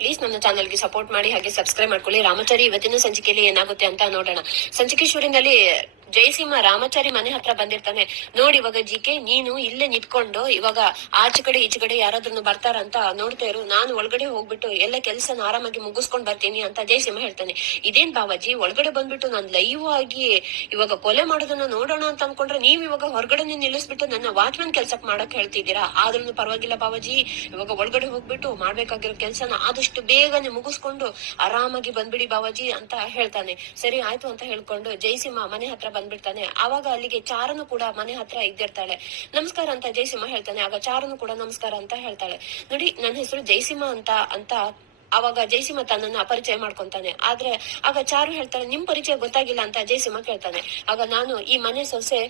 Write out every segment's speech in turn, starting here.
Please ನನ್ನ ಚಾನಲ್ಗೆ support ಮಾಡಿ ಹಾಗೆ ಸಬ್ಸ್ಕ್ರೈಬ್ ಮಾಡ್ಕೊಳ್ಳಿ. ರಾಮಚಾರಿ ಇವತ್ತಿನ ಸಂಚಿಕೆಯಲ್ಲಿ ಏನಾಗುತ್ತೆ ಅಂತ ನೋಡೋಣ. ಸಂಚಿಕೇಶ್ವರಿನಲ್ಲಿ ಜಯಸಿಂಹ ರಾಮಚಾರಿ ಮನೆ ಹತ್ರ ಬಂದಿರ್ತಾನೆ. ನೋಡಿ ಇವಾಗ ಜಿಕೆ ನೀನು ಇಲ್ಲೇ ನಿಂತ್ಕೊಂಡು ಇವಾಗ ಆಚೆ ಕಡೆ, ಈಚೆ ಕಡೆ ಯಾರಾದ್ರೂ ಬರ್ತಾರಂತ ನೋಡ್ತಾ ಇರು. ನಾನು ಒಳಗಡೆ ಹೋಗ್ಬಿಟ್ಟು ಎಲ್ಲ ಕೆಲಸನ ಆರಾಮಾಗಿ ಮುಗಿಸ್ಕೊಂಡ್ ಬರ್ತೀನಿ ಅಂತ ಜಯಸಿಂಹ ಹೇಳ್ತಾನೆ. ಇದೇನ್ ಬಾವಾಜಿ ಒಳಗಡೆ ಬಂದ್ಬಿಟ್ಟು ನಾನು ಲೈವ್ ಆಗಿ ಇವಾಗ ಕೊಲೆ ಮಾಡೋದನ್ನ ನೋಡೋಣ ಅಂತ ಅನ್ಕೊಂಡ್ರೆ ನೀವ್ ಇವಾಗ ಹೊರಗಡೆ ನಿಲ್ಲಿಸ್ಬಿಟ್ಟು ನನ್ನ ವಾಚ್ಮನ್ ಕೆಲ್ಸಕ್ ಮಾಡಕ್ ಹೇಳ್ತಿದ್ದೀರಾ? ಆದ್ರೂ ಪರವಾಗಿಲ್ಲ ಬಾವಾಜಿ ಇವಾಗ ಒಳಗಡೆ ಹೋಗ್ಬಿಟ್ಟು ಮಾಡ್ಬೇಕಾಗಿರೋ ಕೆಲ್ಸನ ಆದಷ್ಟು ಬೇಗನೆ ಮುಗಿಸ್ಕೊಂಡು ಆರಾಮಾಗಿ ಬಂದ್ಬಿಡಿ ಬಾವಾಜಿ ಅಂತ ಹೇಳ್ತಾನೆ. ಸರಿ, ಆಯ್ತು ಅಂತ ಹೇಳ್ಕೊಂಡು ಜಯಸಿಂಹ ಮನೆ ಹತ್ರ ಬಂದ್ಬಿಡ್ತಾನೆ. ಆವಾಗ ಅಲ್ಲಿಗೆ ಚಾರನು ಕೂಡ ಮನೆ ಹತ್ರ ಇದ್ದಿರ್ತಾಳೆ. ನಮಸ್ಕಾರ ಅಂತ ಜಯಸಿಂಹ ಹೇಳ್ತಾನೆ. ಆಗ ಚಾರನು ಕೂಡ ನಮಸ್ಕಾರ ಅಂತ ಹೇಳ್ತಾಳೆ. ನೋಡಿ, ನನ್ನ ಹೆಸರು ಜಯಸಿಂಹ ಅಂತ ಅಂತ ಅವಾಗ ಜಯಸಿಂಹ ತನ್ನನ್ನು ಪರಿಚಯ ಮಾಡ್ಕೊಂತಾನೆ. ಆದ್ರೆ ಆಗ ಚಾರು ಹೇಳ್ತಾಳೆ, ನಿಮ್ ಪರಿಚಯ ಗೊತ್ತಾಗಿಲ್ಲ ಅಂತ ಜಯಸಿಂಹ ಕೇಳ್ತಾನೆ. ಆಗ ನಾನು, ಈ ಮನೆ ಸೊಸೆ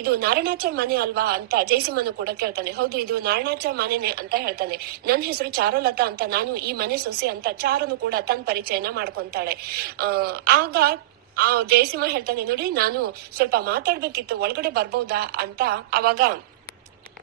ಇದು ನಾರಾಯಣಾಚಾರ್ ಮನೆ ಅಲ್ವಾ? ಅಂತ ಜಯಸಿಂಹನು ಕೂಡ ಕೇಳ್ತಾನೆ. ಹೌದು, ಇದು ನಾರಾಯಣಾಚಾರ್ ಮನೆನೆ ಅಂತ ಹೇಳ್ತಾನೆ. ನನ್ನ ಹೆಸರು ಚಾರುಲತಾ ಅಂತ, ನಾನು ಈ ಮನೆ ಸೊಸೆ ಅಂತ ಚಾರುನು ಕೂಡ ತನ್ನ ಪರಿಚಯನ ಮಾಡ್ಕೊಂತಾಳೆ. ಆಗ ಆ ಜಯಸಿಂಹ ಹೇಳ್ತಾನೆ ನೋಡಿ ನಾನು ಸ್ವಲ್ಪ ಮಾತಾಡ್ಬೇಕಿತ್ತು ಒಳಗಡೆ ಬರ್ಬೋದಾ? ಅಂತ ಅವಾಗ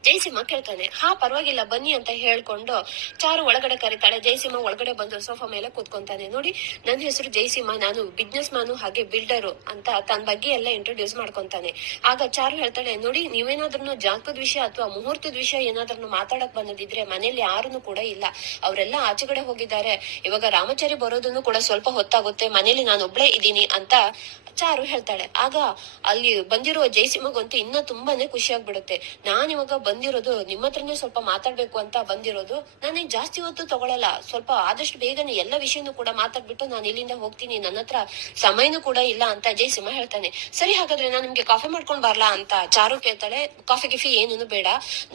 ಜಯಸಿಂಹ ಕೇಳ್ತಾನೆ. ಹಾ, ಪರವಾಗಿಲ್ಲ, ಬನ್ನಿ ಅಂತ ಹೇಳ್ಕೊಂಡು ಚಾರು ಒಳಗಡೆ ಕರೀತಾಳೆ. ಜಯಸಿಂಹ ಒಳಗಡೆ ಬಂದು ಸೋಫಾ ಮೇಲೆ ಕೂತ್ಕೊಂತಾನೆ. ನೋಡಿ, ನನ್ನ ಹೆಸರು ಜಯಸಿಂಹ ನಾನು ಬಿಸ್ನೆಸ್ ಮ್ಯಾನು ಹಾಗೆ ಬಿಲ್ಡರು ಅಂತ ತನ್ನ ಬಗ್ಗೆ ಎಲ್ಲ ಇಂಟ್ರೊಡ್ಯೂಸ್ ಮಾಡ್ಕೊಂತಾನೆ. ಆಗ ಚಾರು ಹೇಳ್ತಾಳೆ, ನೋಡಿ ನೀವೇನಾದ್ರೂ ಜಾತಕದ ವಿಷಯ ಅಥವಾ ಮುಹೂರ್ತದ ವಿಷಯ ಏನಾದ್ರೂ ಮಾತಾಡಕ್ ಬಂದಿದ್ರೆ ಮನೇಲಿ ಯಾರನ್ನು ಕೂಡ ಇಲ್ಲ. ಅವರೆಲ್ಲ ಆಚೆಗಡೆ ಹೋಗಿದ್ದಾರೆ. ಇವಾಗ ರಾಮಚಾರಿ ಬರೋದನ್ನು ಕೂಡ ಸ್ವಲ್ಪ ಹೊತ್ತಾಗುತ್ತೆ. ಮನೇಲಿ ನಾನು ಒಬ್ಳೇ ಇದ್ದೀನಿ ಅಂತ ಚಾರು ಹೇಳ್ತಾಳೆ. ಆಗ ಅಲ್ಲಿ ಬಂದಿರೋ ಜಯಸಿಂಹಗಂತೂ ಇನ್ನೂ ತುಂಬಾನೇ ಖುಷಿ ಆಗ್ಬಿಡುತ್ತೆ. ನಾನ್ ಇವಾಗ ಬಂದಿರೋದು ನಿಮ್ಮ ಹತ್ರನೇ ಸ್ವಲ್ಪ ಮಾತಾಡ್ಬೇಕು ಅಂತ ಬಂದಿರೋದು, ನಾನು ಜಾಸ್ತಿ ಹೊತ್ತು ತಗೊಳಲ್ಲ. ಸ್ವಲ್ಪ ಆದಷ್ಟು ಬೇಗನೆ ಎಲ್ಲ ವಿಷಯನೂ ಕೂಡ ಮಾತಾಡ್ಬಿಟ್ಟು ನಾನು ಇಲ್ಲಿಂದ ಹೋಗ್ತೀನಿ. ನನ್ನ ಹತ್ರ ಸಮಯನೂ ಕೂಡ ಇಲ್ಲ ಅಂತ ಜಯಸಿಂಹ ಹೇಳ್ತಾನೆ. ಸರಿ ಹಾಗಾದ್ರೆ ನಾನು ನಿಮ್ಗೆ ಕಾಫಿ ಮಾಡ್ಕೊಂಡ್ ಬರ್ಲಾ ಅಂತ ಚಾರು ಕೇಳ್ತಾಳೆ. ಕಾಫಿ ಗಿಫಿ ಏನೂ ಬೇಡ.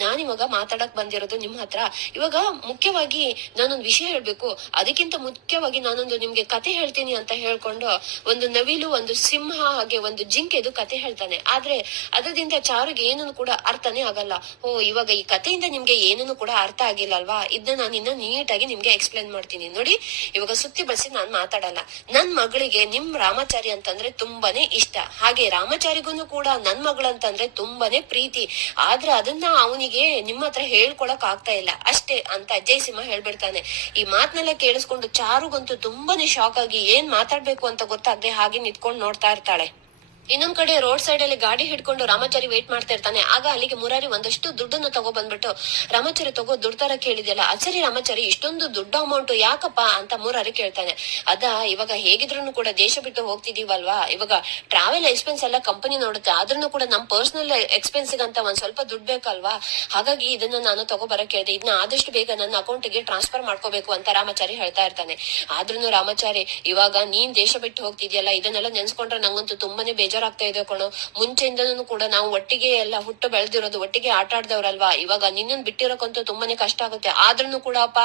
ನಾನ್ ಇವಾಗ ಮಾತಾಡಕ್ ಬಂದಿರೋದು ನಿಮ್ ಹತ್ರ. ಇವಾಗ ಮುಖ್ಯವಾಗಿ ನಾನೊಂದು ವಿಷಯ ಹೇಳ್ಬೇಕು. ಅದಕ್ಕಿಂತ ಮುಖ್ಯವಾಗಿ ನಾನೊಂದು ನಿಮ್ಗೆ ಕತೆ ಹೇಳ್ತೀನಿ ಅಂತ ಹೇಳ್ಕೊಂಡು ಒಂದು ನವಿಲು, ಒಂದು ಸಿಂಹ ಹಾಗೆ ಒಂದು ಜಿಂಕೆದು ಕತೆ ಹೇಳ್ತಾನೆ. ಆದ್ರೆ ಅದರಿಂದ ಚಾರುಗೆ ಏನನ್ನು ಕೂಡ ಅರ್ಥನೇ ಆಗಲ್ಲ. ಓ, ಇವಾಗ ಈ ಕಥೆಯಿಂದ ನಿಮ್ಗೆ ಏನನ್ನು ಕೂಡ ಅರ್ಥ ಆಗಿಲ್ಲ ಅಲ್ವಾ ಇದನ್ನ ನಾನು ಇನ್ನ ನೀಟಾಗಿ ನಿಮ್ಗೆ ಎಕ್ಸ್ಪ್ಲೇನ್ ಮಾಡ್ತೀನಿ. ನೋಡಿ, ಇವಾಗ ಸುತ್ತಿ ಬಸಿ ನಾನು ಮಾತಾಡಲ್ಲ. ನನ್ ಮಗಳಿಗೆ ನಿಮ್ ರಾಮಾಚಾರಿ ಅಂತಂದ್ರೆ ತುಂಬಾನೇ ಇಷ್ಟ. ಹಾಗೆ ರಾಮಾಚಾರಿಗೂ ಕೂಡ ನನ್ ಮಗಳಂತಂದ್ರೆ ತುಂಬಾನೇ ಪ್ರೀತಿ. ಆದ್ರೆ ಅದನ್ನ ಅವನಿಗೆ ನಿಮ್ಮ ಹತ್ರ ಹೇಳ್ಕೊಳಕ್ ಆಗ್ತಾ ಇಲ್ಲ. ಅಷ್ಟೇ ಅಂತ ಅಜಯ್ ಸಿಂಹ ಹೇಳ್ಬಿಡ್ತಾನೆ. ಈ ಮಾತನ್ನೆಲ್ಲ ಕೇಳಿಸ್ಕೊಂಡು ಚಾರುಗಂತೂ ತುಂಬಾನೇ ಶಾಕ್ ಆಗಿ ಏನ್ ಮಾತಾಡ್ಬೇಕು ಅಂತ ಗೊತ್ತಾಗದೆ ಹಾಗೆ ನಿಂತ್ಕೊಂಡು ನೋಡ್ತಾ ಇರ್ತಾಳೆ. ಇನ್ನೊಂದ್ ಕಡೆ ರೋಡ್ ಸೈಡ್ ಅಲ್ಲಿ ಗಾಡಿ ಹಿಡ್ಕೊಂಡು ರಾಮಾಚಾರಿ ವೇಟ್ ಮಾಡ್ತಾ ಇರ್ತಾನೆ. ಆಗ ಅಲ್ಲಿಗೆ ಮುರಾರಿ ಒಂದಷ್ಟು ದುಡ್ಡನ್ನು ತಗೋ ಬಂದ್ಬಿಟ್ಟು, ರಾಮಾಚಾರಿ ತಗೋ, ದುಡ್ಡು ತರ ಕೇಳಿದ್ಯಲ್ಲ ಅಚ್ಚರಿ ರಾಮಾಚಾರಿ, ಇಷ್ಟೊಂದು ದೊಡ್ಡ ಅಮೌಂಟ್ ಯಾಕಪ್ಪ? ಅಂತ ಮುರಾರಿ ಕೇಳ್ತಾನೆ. ಅದ, ಇವಾಗ ಹೇಗಿದ್ರು ಕೂಡ ದೇಶ ಬಿಟ್ಟು ಹೋಗ್ತಿದೀವಲ್ವಾ? ಇವಾಗ ಟ್ರಾವೆಲ್ ಎಕ್ಸ್ಪೆನ್ಸ್ ಎಲ್ಲ ಕಂಪನಿ ನೋಡುತ್ತೆ. ಆದ್ರೂ ಕೂಡ ನಮ್ ಪರ್ಸನಲ್ ಎಕ್ಸ್ಪೆನ್ಸ್ ಅಂತ ಒಂದ್ ಸ್ವಲ್ಪ ದುಡ್ಡು ಬೇಕಲ್ವಾ? ಹಾಗಾಗಿ ಇದನ್ನ ನಾನು ತಗೋ ಬರಕ್ ಕೇಳಿದೆ ಇದನ್ನ ಆದಷ್ಟು ಬೇಗ ನನ್ನ ಅಕೌಂಟ್ಗೆ ಟ್ರಾನ್ಸ್ಫರ್ ಮಾಡ್ಕೋಬೇಕು ಅಂತ ರಾಮಾಚಾರಿ ಹೇಳ್ತಾ ಇರ್ತಾನೆ. ಆದ್ರೂ ರಾಮಾಚಾರಿ, ಇವಾಗ ನೀನ್ ದೇಶ ಬಿಟ್ಟು ಹೋಗ್ತಿದ್ಯಲ್ಲ, ಇದನ್ನೆಲ್ಲ ನೆನ್ಸ್ಕೊಂಡ್ರೆ ನಂಗಂತೂ ತುಂಬಾನೇ ಬೇಜಾರಾಗ್ತಾ ಇದೆ ಕಣೋ. ಮುಂಚೆಯಿಂದನೂ ಕೂಡ ನಾವು ಒಟ್ಟಿಗೆ ಎಲ್ಲ ಹುಟ್ಟು ಬೆಳೆದಿರೋದು, ಒಟ್ಟಿಗೆ ಆಟ ಆಡ್ದವ್ರಲ್ವಾ? ಇವಾಗ ನಿನ್ನನ್ ಬಿಟ್ಟಿರೋಕಂತೂ ತುಂಬಾನೇ ಕಷ್ಟ ಆಗುತ್ತೆ. ಆದ್ರೂ ಕೂಡ ಅಪ್ಪ,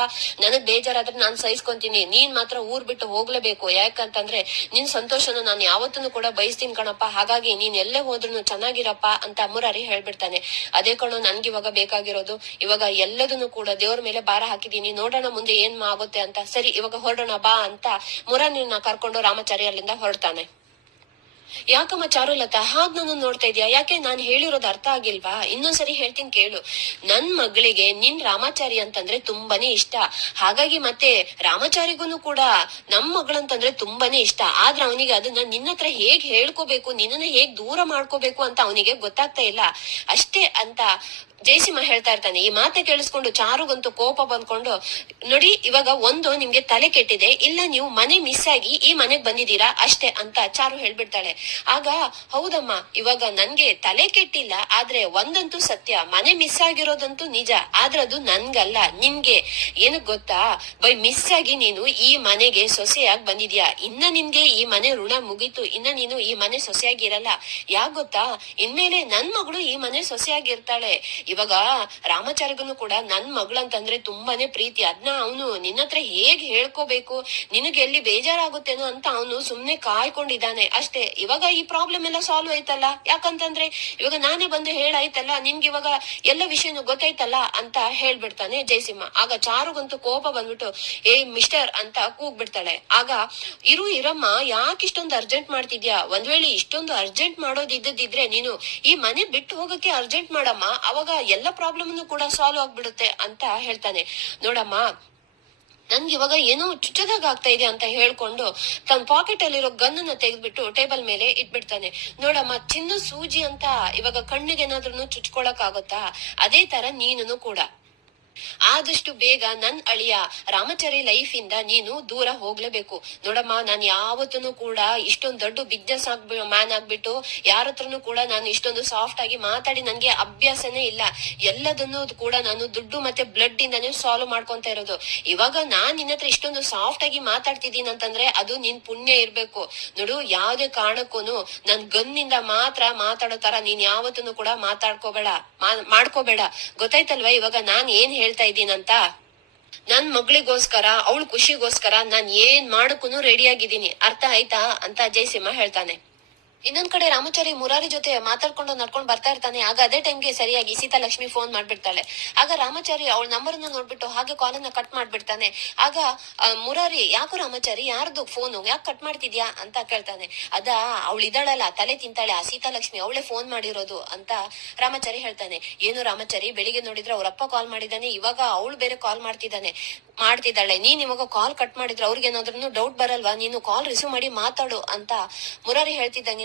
ನನಗ್ ಬೇಜಾರಾದ್ರೆ ನಾನ್ ಸಹಿಸ್ಕೊಂತೀನಿ. ನೀನ್ ಮಾತ್ರ ಊರ್ ಬಿಟ್ಟು ಹೋಗ್ಲೇಬೇಕು. ಯಾಕಂತಂದ್ರೆ ನಿನ್ ಸಂತೋಷನ ನಾನು ಯಾವತ್ತೂ ಕೂಡ ಬಯಸ್ತೀನಿ ಕಣಪ್ಪ. ಹಾಗಾಗಿ ನೀನ್ ಎಲ್ಲೇ ಹೋದ್ರು ಚೆನ್ನಾಗಿರಪ್ಪ ಅಂತ ಮುರಾರಿ ಹೇಳ್ಬಿಡ್ತಾನೆ. ಅದೇ ಕಣೋ ಇವಾಗ ಬೇಕಾಗಿರೋದು. ಇವಾಗ ಎಲ್ಲದನ್ನು ಕೂಡ ದೇವ್ರ ಮೇಲೆ ಭಾರ ಹಾಕಿದೀನಿ ನೋಡೋಣ ಮುಂದೆ ಏನ್ ಆಗುತ್ತೆ ಅಂತ. ಸರಿ, ಇವಾಗ ಹೊರಡೋಣ ಬಾ ಅಂತ ಮುರಾರಿನ ಕರ್ಕೊಂಡು ರಾಮಾಚಾರ್ಯ ಅಲ್ಲಿಂದ ಹೊರಡ್ತಾನೆ. ಯಾಕಮ್ಮ ಚಾರುಲತಾ? ಹಾಗ್ ನನ್ನ ನೋಡ್ತಾ ಇದ್ಯಾ? ಯಾಕೆ ನಾನ್ ಹೇಳಿರೋದು ಅರ್ಥ ಆಗಿಲ್ವಾ? ಇನ್ನೊಂದ್ಸರಿ ಹೇಳ್ತೀನಿ ಕೇಳು. ನನ್ ಮಗಳಿಗೆ ನಿನ್ ರಾಮಾಚಾರಿ ಅಂತಂದ್ರೆ ತುಂಬಾನೇ ಇಷ್ಟ. ಹಾಗಾಗಿ ಮತ್ತೆ ರಾಮಾಚಾರಿಗೂ ಕೂಡ ನಮ್ ಮಗಳಂತಂದ್ರೆ ತುಂಬಾನೇ ಇಷ್ಟ. ಆದ್ರೆ ಅವನಿಗೆ ಅದನ್ನ ನಿನ್ನ ಹತ್ರ ಹೇಗ್ ಹೇಳ್ಕೋಬೇಕು, ನಿನ್ನನ್ನ ಹೇಗ್ ದೂರ ಮಾಡ್ಕೋಬೇಕು ಅಂತ ಅವನಿಗೆ ಗೊತ್ತಾಗ್ತಾ ಇಲ್ಲ. ಅಷ್ಟೇ ಅಂತ ಜಯಸಿಂಹ ಹೇಳ್ತಾ ಇರ್ತಾನೆ, ಈ ಮಾತೆ ಕೇಳಿಸ್ಕೊಂಡು ಚಾರುಗಂತೂ ಕೋಪ ಬಂದ್ಕೊಂಡು, ನೋಡಿ, ಇವಾಗ ಒಂದು ನಿಮ್ಗೆ ತಲೆ ಕೆಟ್ಟಿದೆ, ಇಲ್ಲ ನೀವು ಮನೆ ಮಿಸ್ ಆಗಿ ಈ ಮನೆಗ್ ಬಂದಿದ್ದೀರಾ? ಅಷ್ಟೇ ಅಂತ ಚಾರು ಹೇಳ್ಬಿಡ್ತಾಳೆ. ಆಗ, ಹೌದಮ್ಮ, ಇವಾಗ ನನ್ಗೆ ತಲೆ ಕೆಟ್ಟಿಲ್ಲ, ಆದ್ರೆ ಒಂದಂತೂ ಸತ್ಯ, ಮನೆ ಮಿಸ್ ಆಗಿರೋದಂತೂ ನಿಜ, ಆದ್ರೆ ಅದು ನನ್ಗಲ್ಲ, ನಿನ್ಗೆ. ಏನಕ್ ಗೊತ್ತಾ? ಬೈ ಮಿಸ್ ಆಗಿ ನೀನು ಈ ಮನೆಗೆ ಸೊಸೆಯಾಗಿ ಬಂದಿದ್ಯಾ? ಇನ್ನ ನಿನ್ಗೆ ಈ ಮನೆ ಋಣ ಮುಗೀತು, ಇನ್ನ ನೀನು ಈ ಮನೆ ಸೊಸೆಯಾಗಿರಲ್ಲ ಯಾಕ್ ಗೊತ್ತಾ? ಇನ್ಮೇಲೆ ನನ್ ಮಗಳು ಈ ಮನೆ ಸೊಸೆಯಾಗಿರ್ತಾಳೆ ಇವಾಗ ರಾಮಾಚಾರ್ಯಗನು ಕೂಡ ನನ್ ಮಗಳಂತಂದ್ರೆ ತುಂಬಾನೇ ಪ್ರೀತಿ. ಅದ್ನ ಅವನು ನಿನ್ನ ಹತ್ರ ಹೇಗ್ ಹೇಳ್ಕೋಬೇಕು? ನಿನಗೆ ಎಲ್ಲಿ ಬೇಜಾರಾಗುತ್ತೇನೋ ಅಂತ ಅವನು ಸುಮ್ನೆ ಕಾಯ್ಕೊಂಡಿದ್ದಾನೆ. ಅಷ್ಟೇ, ಇವಾಗ ಈ ಪ್ರಾಬ್ಲಮ್ ಎಲ್ಲ ಸಾಲ್ವ್ ಆಯ್ತಲ್ಲ? ಯಾಕಂತಂದ್ರೆ, ಇವಾಗ ನಾನೇ ಬಂದು ಹೇಳಾಯ್ತಲ್ಲ, ನಿನ್ಗೆ ಇವಾಗ ಎಲ್ಲ ವಿಷಯನೂ ಗೊತ್ತಾಯ್ತಲ್ಲ ಅಂತ ಹೇಳ್ಬಿಡ್ತಾನೆ ಜಯಸಿಂಹ. ಆಗ ಚಾರುಗಂತೂ ಕೋಪ ಬಂದ್ಬಿಟ್ಟು, ಏ ಮಿಸ್ಟರ್ ಅಂತ ಕೂಗ್ಬಿಡ್ತಾಳೆ. ಆಗ, ಇರು ಇರಮ್ಮ ಯಾಕೆ ಇಷ್ಟೊಂದು ಅರ್ಜೆಂಟ್ ಮಾಡ್ತಿದ್ಯಾ? ಒಂದ್ ವೇಳೆ ಇಷ್ಟೊಂದು ಅರ್ಜೆಂಟ್ ಮಾಡೋದಿದ್ದಿದ್ರೆ ನೀನು ಈ ಮನೆ ಬಿಟ್ಟು ಹೋಗಕ್ಕೆ ಅರ್ಜೆಂಟ್ ಮಾಡಮ್ಮ. ಅವಾಗ ಎಲ್ಲ ಪ್ರಾಬ್ಲಮ್ ಕೂಡ ಸಾಲ್ವ್ ಆಗ್ಬಿಡುತ್ತೆ ಅಂತ ಹೇಳ್ತಾನೆ. ನೋಡಮ್ಮ ನನ್ಗೆ ಇವಾಗ ಏನೋ ಚುಚ್ಚದಾಗ ಆಗ್ತಾ ಇದೆ ಅಂತ ಹೇಳ್ಕೊಂಡು ತನ್ನ ಪಾಕೆಟ್ ಅಲ್ಲಿರೋ ಗನ್ನನ್ನ ತೆಗೆದ್ಬಿಟ್ಟು ಟೇಬಲ್ ಮೇಲೆ ಇಟ್ಬಿಡ್ತಾನೆ. ನೋಡಮ್ಮ, ಚಿನ್ನ ಸೂಜಿ ಅಂತ ಇವಾಗ ಕಣ್ಣಿಗೆ ಏನಾದ್ರೂ ಚುಚ್ಕೊಳಕ್ ಆಗುತ್ತಾ ಅದೇ ತರ ನೀನು ಕೂಡ. ಆದಷ್ಟು ಬೇಗ ನನ್ ಅಳಿಯ ರಾಮಚಾರಿ ಲೈಫ್ ಇಂದ ನೀನು ದೂರ ಹೋಗ್ಲೇಬೇಕು. ನೋಡಮ್ಮ, ನಾನು ಯಾವತ್ತೂ ಕೂಡ ಇಷ್ಟೊಂದು ದೊಡ್ಡ ಬಿಸ್ನೆಸ್ ಆಗ್ಬಿ ಮ್ಯಾನ್ ಆಗ್ಬಿಟ್ಟು ಯಾರ ಹತ್ರನು ಕೂಡ ನಾನು ಇಷ್ಟೊಂದು ಸಾಫ್ಟ್ ಆಗಿ ಮಾತಾಡಿ ನನ್ಗೆ ಅಭ್ಯಾಸನೇ ಇಲ್ಲ. ಎಲ್ಲದನ್ನು ಕೂಡ ನಾನು ದುಡ್ಡು ಮತ್ತೆ ಬ್ಲಡ್ ಇಂದಾನೇ ಸಾಲ್ವ್ ಮಾಡ್ಕೊಂತ ಇರೋದು. ಇವಾಗ ನಾನ್ ನಿನ್ನ ಹತ್ರ ಇಷ್ಟೊಂದು ಸಾಫ್ಟ್ ಆಗಿ ಮಾತಾಡ್ತಿದ್ದೀನಿ ಅಂತಂದ್ರೆ ಅದು ನಿನ್ ಪುಣ್ಯ ಇರ್ಬೇಕು. ನೋಡು, ಯಾವ್ದೇ ಕಾರಣಕ್ಕೂ ನನ್ ಗನ್ನಿಂದ ಮಾತ್ರ ಮಾತಾಡೋ ತರ ನೀನ್ ಯಾವತ್ತೂ ಕೂಡ ಮಾತಾಡ್ಕೋಬೇಡ. ಮಾಡ್ಕೋಬೇಡ. ಗೊತ್ತಾಯ್ತಲ್ವಾ ಇವಾಗ ನಾನ್ ಏನ್ ಹೇಳ್ತಾ ಇದ್ದೀನಂತ? ನನ್ ಮಗಳಿಗೋಸ್ಕರ, ಅವಳ ಖುಷಿಗೋಸ್ಕರ ನಾನ್ ಏನ್ ಮಾಡಕ್ಕೂ ರೆಡಿ ಆಗಿದ್ದೀನಿ. ಅರ್ಥ ಆಯ್ತಾ? ಅಂತ ಜಯಸಿಂಹ ಹೇಳ್ತಾನೆ. ಇನ್ನೊಂದ್ ಕಡೆ ರಾಮಚಾರಿ ಮುರಾರಿ ಜೊತೆ ಮಾತಾಡ್ಕೊಂಡು ನಡ್ಕೊಂಡು ಬರ್ತಾ ಇರ್ತಾನೆ, ಆಗ ಅದೇ ಟೈಮ್ಗೆ ಸರಿಯಾಗಿ ಸೀತಾ ಲಕ್ಷ್ಮಿ ಫೋನ್ ಮಾಡ್ಬಿಡ್ತಾಳೆ. ಆಗ ರಾಮಚಾರಿ ಅವಳ ನಂಬರ್ ಅನ್ನ ನೋಡ್ಬಿಟ್ಟು ಹಾಗೆ ಕಾಲ್ ಅನ್ನ ಕಟ್ ಮಾಡ್ಬಿಡ್ತಾನೆ. ಆಗ ಮುರಾರಿ, ಯಾಕೋ ರಾಮಚಾರಿ, ಯಾರ್ದು ಫೋನು ಯಾಕೆ ಕಟ್ ಮಾಡ್ತಿದ್ಯಾ? ಅಂತ ಕೇಳ್ತಾನೆ. ಅದ, ಅವಳು ಇದ್ದಾಳಲ್ಲ, ತಲೆ ತಿಂತಾಳೆ, ಆ ಸೀತಾ ಲಕ್ಷ್ಮಿ ಅವಳೇ ಫೋನ್ ಮಾಡಿರೋದು ಅಂತ ರಾಮಚಾರಿ ಹೇಳ್ತಾನೆ. ಏನು ರಾಮಚಾರಿ, ಬೆಳಿಗ್ಗೆ ನೋಡಿದ್ರೆ ಅವ್ರಪ್ಪ ಕಾಲ್ ಮಾಡಿದಾನೆ ಇವಾಗ ಅವಳು ಬೇರೆ ಕಾಲ್ ಮಾಡ್ತಿದ್ದಾನೆ, ಮಾಡ್ತಿದ್ದಾಳೆ. ನೀನ್ ಇವಾಗ ಕಾಲ್ ಕಟ್ ಮಾಡಿದ್ರೆ ಅವ್ರಿಗೆ ಏನಾದ್ರೂ ಡೌಟ್ ಬರಲ್ವಾ? ನೀನು ಕಾಲ್ ರಿಸೀವ್ ಮಾಡಿ ಮಾತಾಡು ಅಂತ ಮುರಾರಿ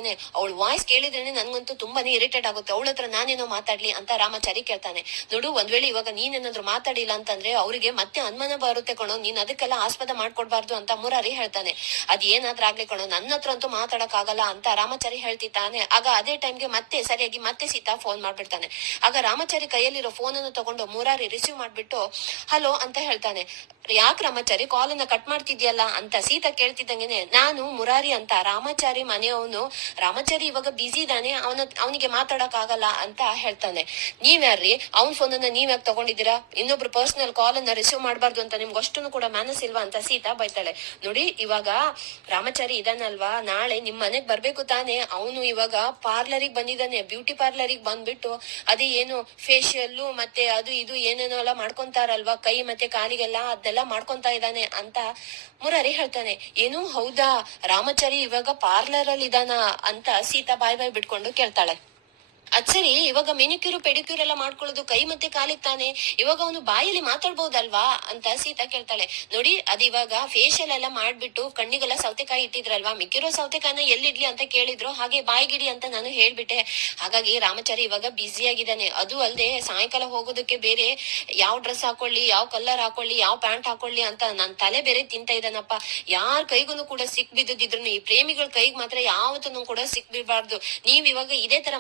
ಹೇಳ್ತಿದ್ದಂಗೆನೆ ಅವಳ ವಾಯ್ಸ್ ಕೇಳಿದ್ರೇನೆ ನನ್ಗಂತೂ ತುಂಬಾನೇ ಇರಿಟೇಟ್ ಆಗುತ್ತೆ. ಅವಳ ಹತ್ರ ನಾನೇನೋ ಮಾತಾಡ್ಲಿ ಅಂತ ರಾಮಚಾರಿ ಕೇಳ್ತಾನೆ. ನೋಡು, ಒಂದ್ ವೇಳೆ ಇವಾಗ ನೀನೇನಾದ್ರೂ ಮಾತಾಡಿಲ್ಲ ಅಂತಂದ್ರೆ ಅವರಿಗೆ ಮತ್ತೆ ಅನುಮಾನ ಬರುತ್ತೆ ಕಣೋ. ನೀನ್ ಅದಕ್ಕೆಲ್ಲ ಆಸ್ಪದ ಮಾಡ್ಕೊಡ್ಬಾರ್ದು ಅಂತ ಮುರಾರಿ ಹೇಳ್ತಾನೆ. ಅದ್ ಏನಾದ್ರೂ ಆಗ್ಲಿ ಕಣೋ. ನನ್ನ ಹತ್ರ ಅಂತೂ ಮಾತಾಡಕ್ ಆಗಲ್ಲ ಅಂತ ರಾಮಚಾರಿ ಹೇಳ್ತಿದ್ದಾನೆ. ಆಗ ಅದೇ ಟೈಮ್ಗೆ ಮತ್ತೆ ಸರಿಯಾಗಿ ಮತ್ತೆ ಸೀತಾ ಫೋನ್ ಮಾಡ್ಬಿಡ್ತಾನೆ. ಆಗ ರಾಮಚಾರಿ ಕೈಯಲ್ಲಿರೋ ಫೋನ್ ಅನ್ನು ತಗೊಂಡು ಮುರಾರಿ ರಿಸೀವ್ ಮಾಡ್ಬಿಟ್ಟು ಹಲೋ ಅಂತ ಹೇಳ್ತಾನೆ. ಯಾಕ್ ರಾಮಚಾರಿ ಕಾಲ್ ಕಟ್ ಮಾಡ್ತಿದ್ಯಲ್ಲ? ಅಂತ ಸೀತಾ ಕೇಳ್ತಿದ್ದಂಗೆನೆ ನಾನು ಮುರಾರಿ ಅಂತ ರಾಮಚಾರಿ ಮನೆಯವನು ರಾಮಚಾರಿ ಇವಾಗ ಬಿಸಿ ಇದ್ದಾನೆ, ಅವನ, ಅವನಿಗೆ ಮಾತಾಡಕ್ ಆಗಲ್ಲ ಅಂತ ಹೇಳ್ತಾನೆ. ನೀವ್ಯಾರ್ರಿ? ಅವ್ನ್ ಫೋನ್ ಅನ್ನ ನೀವ್ ಯಾಕೆ ತಗೊಂಡಿದ್ದೀರಾ? ಇನ್ನೊಬ್ರು ಪರ್ಸನಲ್ ಕಾಲ್ ಅನ್ನ ರಿಸೀವ್ ಮಾಡಬಾರ್ದು ಅಂತ ನಿಮ್ಗೆ ಅಷ್ಟನ್ನು ಕೂಡ ಮ್ಯಾನಸ್ ಇಲ್ವಾ ಅಂತ ಸೀತಾ ಬೈತಾಳೆ. ನೋಡಿ, ಇವಾಗ ರಾಮಚಾರಿ ಇದಾನಲ್ವಾ? ನಾಳೆ ನಿಮ್ ಮನೆಗ್ ಬರ್ಬೇಕು ತಾನೆ. ಅವನು ಇವಾಗ ಪಾರ್ಲರಿಗ್ ಬಂದಿದ್ದಾನೆ. ಬ್ಯೂಟಿ ಪಾರ್ಲರಿಗ್ ಬಂದ್ಬಿಟ್ಟು ಅದೇ ಏನು ಫೇಶಿಯಲ್ ಮತ್ತೆ ಅದು ಇದು ಏನೇನೋ ಎಲ್ಲ ಮಾಡ್ಕೊಂತಾರಲ್ವಾ? ಕೈ ಮತ್ತೆ ಕಾಲಿಗೆಲ್ಲ ಅದೆಲ್ಲ ಮಾಡ್ಕೊಂತಾ ಇದ್ದಾನೆ ಅಂತ ಮುರಾರಿ ಹೇಳ್ತಾನೆ. ಏನು ಹೌದಾ? ರಾಮಚಾರಿ ಇವಾಗ ಪಾರ್ಲರ್ ಅಲ್ಲಿ ಇದಾನ ಅಂತ ಸೀತಾ ಬಾಯ್ ಬಾಯ್ ಬಿಟ್ಕೊಂಡು ಕೇಳ್ತಾಳೆ. ಅದ್ ಸರಿ ಇವಾಗ ಮೆನಿಕ್ಯೂರ್ ಪೆಡಿಕ್ಯೂರ್ ಎಲ್ಲ ಮಾಡ್ಕೊಳ್ಳೋದು ಕೈ ಮತ್ತೆ ಕಾಲಿಗೆ ತಾನೆ. ಇವಾಗ ಅವನು ಬಾಯಲ್ಲಿ ಮಾತಾಡ್ಬೋದಲ್ವಾ ಅಂತ ಸೀತಾ ಕೇಳ್ತಾಳೆ. ನೋಡಿ, ಅದ್ ಇವಾಗ ಫೇಶಿಯಲ್ ಎಲ್ಲ ಮಾಡ್ಬಿಟ್ಟು ಕಣ್ಣಿಗೆಲ್ಲ ಸೌತೆಕಾಯಿ ಇಟ್ಟಿದ್ರಲ್ವಾ? ಮಿಕ್ಕಿರೋ ಸೌತೆಕಾಯಿನ ಎಲ್ಲಿಡ್ಲಿ ಅಂತ ಕೇಳಿದ್ರು. ಹಾಗೆ ಬಾಯಿಗಿಡಿ ಅಂತ ನಾನು ಹೇಳ್ಬಿಟ್ಟೆ. ಹಾಗಾಗಿ ರಾಮಚಾರಿ ಇವಾಗ ಬ್ಯುಸಿ ಆಗಿದ್ದಾನೆ. ಅದು ಅಲ್ಲದೆ ಸಾಯಂಕಾಲ ಹೋಗೋದಕ್ಕೆ ಬೇರೆ ಯಾವ ಡ್ರೆಸ್ ಹಾಕೊಳ್ಳಿ, ಯಾವ ಕಲರ್ ಹಾಕೊಳ್ಳಿ, ಯಾವ ಪ್ಯಾಂಟ್ ಹಾಕೊಳ್ಳಿ ಅಂತ ನನ್ ತಲೆ ಬೇರೆ ತಿಂತ ಇದ್ದಾನಪ್ಪ. ಯಾರ ಕೈಗೂ ಕೂಡ ಸಿಕ್ ಬಿದ್ದಿದ್ರು ಈ ಪ್ರೇಮಿಗಳ ಕೈಗೆ ಮಾತ್ರ ಯಾವತ್ತೂ ಕೂಡ ಸಿಕ್ ಬಿಡ್ಬಾರ್ದು. ನೀವ್ ಇವಾಗ ಇದೇ ತರ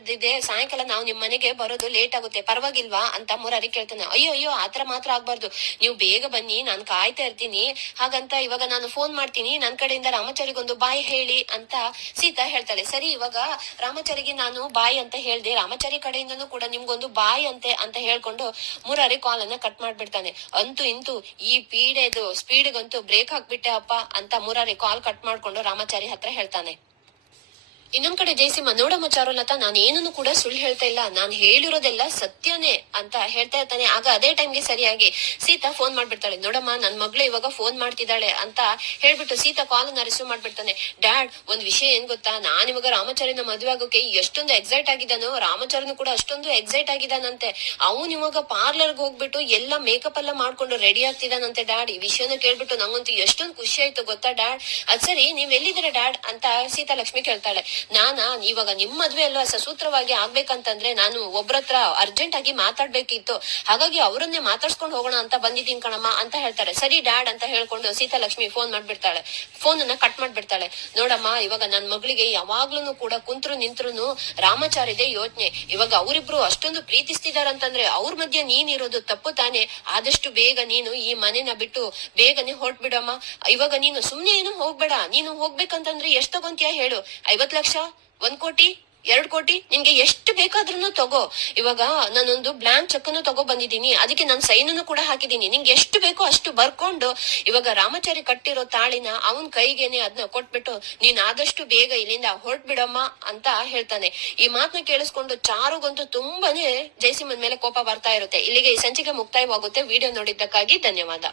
ಮಾತಾಡ್ತಿದ್ರದ್ದಿದೆ ಸಾಯಂಕಾಲ ನಾವು ನಿಮ್ ಮನೆಗೆ ಬರೋದು ಲೇಟ್ ಆಗುತ್ತೆ, ಪರವಾಗಿಲ್ವಾ ಅಂತ ಮುರಾರಿ ಕೇಳ್ತಾನೆ. ಅಯ್ಯೋ ಅಯ್ಯೋ ಆತರ ಮಾತ್ರ ಆಗ್ಬಾರ್ದು. ನೀವು ಬೇಗ ಬನ್ನಿ, ನಾನ್ ಕಾಯ್ತಾ ಇರ್ತೀನಿ. ಹಾಗಂತ ಇವಾಗ ನಾನು ಫೋನ್ ಮಾಡ್ತೀನಿ, ನನ್ ಕಡೆಯಿಂದ ರಾಮಚಾರಿಗೊಂದು ಬಾಯ್ ಹೇಳಿ ಅಂತ ಸೀತಾ ಹೇಳ್ತಾಳೆ. ಸರಿ, ಇವಾಗ ರಾಮಚಾರಿಗೆ ನಾನು ಬಾಯ್ ಅಂತ ಹೇಳ್ದೆ. ರಾಮಚಾರಿ ಕಡೆಯಿಂದನೂ ಕೂಡ ನಿಮ್ಗೊಂದು ಬಾಯ್ ಅಂತೆ ಅಂತ ಹೇಳ್ಕೊಂಡು ಮುರಾರಿ ಕಾಲ್ ಅನ್ನ ಕಟ್ ಮಾಡ್ಬಿಡ್ತಾನೆ. ಅಂತೂ ಇಂತೂ ಈ ಪೀಡೆದು ಸ್ಪೀಡ್ಗಂತೂ ಬ್ರೇಕ್ ಹಾಕ್ಬಿಟ್ಟೆ ಅಪ್ಪ ಅಂತ ಮುರಾರಿ ಕಾಲ್ ಕಟ್ ಮಾಡ್ಕೊಂಡು ರಾಮಚಾರಿ ಹತ್ರ ಹೇಳ್ತಾನೆ. ಇನ್ನೊಂದ್ ಕಡೆ ಜಯಸಿಂಹ ನೋಡಮ್ಮ ಚಾರುಲತಾ, ನಾನು ಏನನ್ನು ಕೂಡ ಸುಳ್ಳು ಹೇಳ್ತಾ ಇಲ್ಲ. ನಾನು ಹೇಳಿರೋದೆಲ್ಲ ಸತ್ಯನೇ ಅಂತ ಹೇಳ್ತಾ ಇರ್ತಾನೆ. ಆಗ ಅದೇ ಟೈಮ್ಗೆ ಸರಿಯಾಗಿ ಸೀತಾ ಫೋನ್ ಮಾಡ್ಬಿಡ್ತಾಳೆ. ನೋಡಮ್ಮ, ನನ್ ಮಗಳು ಇವಾಗ ಫೋನ್ ಮಾಡ್ತಿದ್ದಾಳೆ ಅಂತ ಹೇಳ್ಬಿಟ್ಟು ಸೀತಾ ಕಾಲ್ ಅನ್ನ ರಿಸೀವ್ ಮಾಡ್ಬಿಡ್ತಾನೆ. ಡ್ಯಾಡ್ ಒಂದ್ ವಿಷಯ ಏನ್ ಗೊತ್ತಾ? ನಾನ್ ಇವಾಗ ರಾಮಚಾರಿನ ಮದುವೆ ಆಗೋಕೆ ಎಷ್ಟೊಂದು ಎಕ್ಸೈಟ್ ಆಗಿದ್ದಾನೋ ರಾಮಚಾರಿನೂ ಕೂಡ ಅಷ್ಟೊಂದು ಎಕ್ಸೈಟ್ ಆಗಿದ್ದಾನಂತೆ. ಅವನ್ ಇವಾಗ ಪಾರ್ಲರ್ಗೆ ಹೋಗ್ಬಿಟ್ಟು ಎಲ್ಲ ಮೇಕಪ್ ಎಲ್ಲ ಮಾಡ್ಕೊಂಡು ರೆಡಿ ಆಗ್ತಿದಾನಂತೆ ಡ್ಯಾಡ್ ಈ ವಿಷಯನ ಕೇಳ್ಬಿಟ್ಟು ನಂಗಂತೂ ಎಷ್ಟೊಂದು ಖುಷಿ ಆಯ್ತು ಗೊತ್ತಾ ಡ್ಯಾಡ್ ಅದ್ ಸರಿ, ನೀವ್ ಎಲ್ಲಿದ್ದೀರಾ ಡ್ಯಾಡ್ ಅಂತ ಸೀತಾ ಲಕ್ಷ್ಮಿ ಕೇಳ್ತಾಳೆ. ನಾನಾ, ಇವಾಗ ನಿಮ್ ಮದ್ವೆ ಅಲ್ವಾ ಸಸೂತ್ರವಾಗಿ ಆಗ್ಬೇಕಂತಂದ್ರೆ ನಾನು ಒಬ್ರತ್ರ ಅರ್ಜೆಂಟ್ ಆಗಿ ಮಾತಾಡ್ಬೇಕಿತ್ತು. ಹಾಗಾಗಿ ಅವರನ್ನೇ ಮಾತಾಡ್ಸ್ಕೊಂಡು ಹೋಗೋಣ ಅಂತ ಬಂದಿದ್ದೀನಿ ಕಣಮ್ಮ ಅಂತ ಹೇಳ್ತಾರೆ. ಸರಿ, ಡ್ಯಾಡ್ ಅಂತ ಹೇಳ್ಕೊಂಡು ಸೀತಾ ಲಕ್ಷ್ಮಿ ಫೋನ್ ಮಾಡ್ಬಿಡ್ತಾಳೆ. ಫೋನ್ ಅನ್ನ ಕಟ್ ಮಾಡ್ಬಿಡ್ತಾಳೆ. ನೋಡಮ್ಮ, ಇವಾಗ ನನ್ ಮಗಳಿಗೆ ಯಾವಾಗ್ಲೂ ಕೂಡ ಕುಂತ್ರು ನಿಂತ್ರು ರಾಮಾಚಾರ್ಯದೆ ಯೋಚನೆ ಇವಾಗ ಅವರಿಬ್ರು ಅಷ್ಟೊಂದು ಪ್ರೀತಿಸ್ತಿದಾರಂತಂದ್ರೆ ಅವ್ರ ಮಧ್ಯೆ ನೀನ್ ಇರೋದು ತಪ್ಪು ತಾನೆ. ಆದಷ್ಟು ಬೇಗ ನೀನು ಈ ಮನೆನ ಬಿಟ್ಟು ಬೇಗನೆ ಹೊರಟ್ಬಿಡಮ್ಮ. ಇವಾಗ ನೀನು ಸುಮ್ನೆ ಏನು ಹೋಗ್ಬೇಡ. ನೀನು ಹೋಗ್ಬೇಕಂತಂದ್ರೆ ಎಷ್ಟ್ ತಗೊಂತೀಯ ಹೇಳು. ಐವತ್ ಲಕ್ಷ, ಒಂದ್ ಕೋಟಿ, ಎರಡ್ ಕೋಟಿ, ನಿನ್ಗೆ ಎಷ್ಟು ಬೇಕಾದ್ರೂ ತಗೋ. ಇವಾಗ ನಾನೊಂದು ಬ್ಲಾಂಕ್ ಚೆಕ್ ಅನ್ನು ತಗೋ ಬಂದಿದ್ದೀನಿ. ಅದಕ್ಕೆ ನಾನು ಸೈನನ್ನು ಕೂಡ ಹಾಕಿದ್ದೀನಿ. ನಿಂಗೆ ಎಷ್ಟು ಬೇಕೋ ಅಷ್ಟು ಬರ್ಕೊಂಡು ಇವಾಗ ರಾಮಚಾರಿ ಕಟ್ಟಿರೋ ತಾಳಿನ ಅವನ್ ಕೈಗೇನೆ ಅದನ್ನ ಕೊಟ್ಬಿಟ್ಟು ನೀನ್ ಆದಷ್ಟು ಬೇಗ ಇಲ್ಲಿಂದ ಹೊರಟ್ಬಿಡಮ್ಮ ಅಂತ ಹೇಳ್ತಾನೆ. ಈ ಮಾತನ್ನ ಕೇಳಿಸ್ಕೊಂಡು ಚಾರುಗಂತೂ ತುಂಬಾನೇ ಜಯಸಿಂಹನ್ ಮೇಲೆ ಕೋಪ ಬರ್ತಾ ಇರುತ್ತೆ. ಇಲ್ಲಿಗೆ ಈ ಸಂಚಿಕೆ ಮುಕ್ತಾಯವಾಗುತ್ತೆ. ವಿಡಿಯೋ ನೋಡಿದ್ದಕ್ಕಾಗಿ ಧನ್ಯವಾದ.